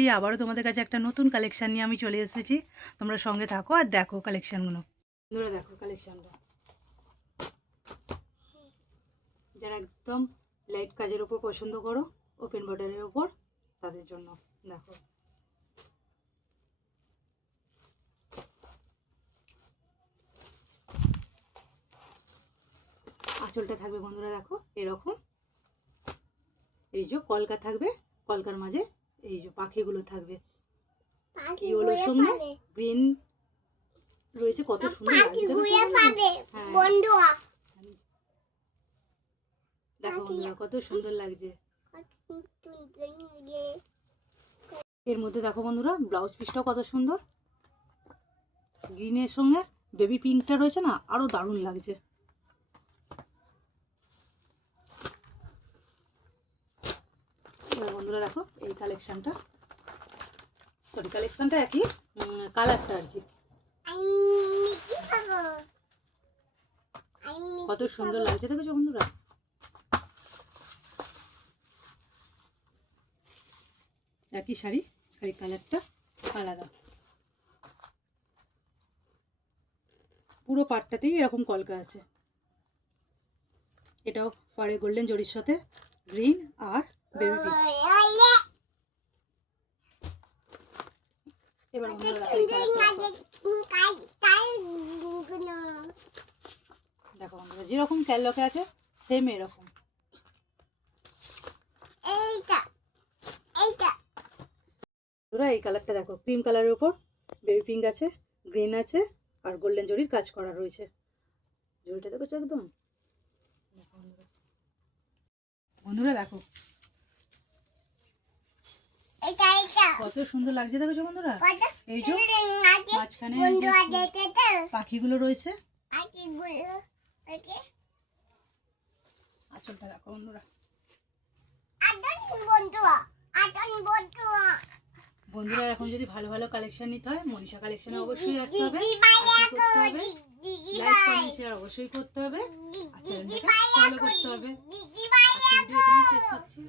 এই আবারও তোমাদের কাছে একটা নতুন কালেকশান নিয়ে আমি চলে এসেছি। তোমরা সঙ্গে থাকো আর দেখো কালেকশানগুলো ধরে দেখো কালেকশনটা যারা একদম লাইট কাজের ওপর পছন্দ করো ওপেন বর্ডারের ওপর তাদের জন্য দেখো। আঁচলটা থাকবে বন্ধুরা দেখো, এরকম। এই যে কলকা থাকবে, কলকার মাঝে এই যে পাখিগুলো থাকবে। কি হলো সঙ্গে গ্রিন রয়েছে কত সুন্দর দেখো বন্ধুরা? হ্যাঁ। দেখো বন্ধুরা কত সুন্দর লাগছে। এর মধ্যে দেখো বন্ধুরা ব্লাউজ পিসটাও কত সুন্দর। গ্রিনের সঙ্গে বেবি পিঙ্কটা রয়েছে না আরও দারুণ লাগছে এবার বন্ধুরা দেখো, এই কালেকশনটা সরি কালেকশনটা একই কালারটা আর কি। কত সুন্দর লাগছে, দেখেছ বন্ধুরা? একই শাড়ি খালি কালারটা আলাদা। পুরো পাটটাতেই এরকম কলকা আছে। এটাও পরে গোল্ডেন জরির সাথে গ্রিন আর বেবি পিঙ্ক এবার দেখো বন্ধুরা যেরকম ক্যালকে আছে সেম এরকম। বন্ধুরা এই কালারটা দেখো ক্রিম কালারের উপর বেবি পিঙ্ক আছে গ্রিন আছে আর গোল্ডেন জরির কাজ করা রয়েছে। জরিটা দেখো একদম। বন্ধুরা দেখো কত সুন্দর লাগছে দেখেছ বন্ধুরা? এই যে মাঝখানে পাখিগুলো রয়েছে? আচলটা দেখো বন্ধুরা। বন্ধুরা এখন যদি ভালো ভালো কালেকশন নিতে হয় মনীষা কালেকশনে অবশ্যই আসতে হবে। লাইক কমেন্ট শেয়ার অবশ্যই করতে হবে। আর চ্যানেলটাকে ফলো করতে হবে। ভিডিও এখানেই শেষ করছি।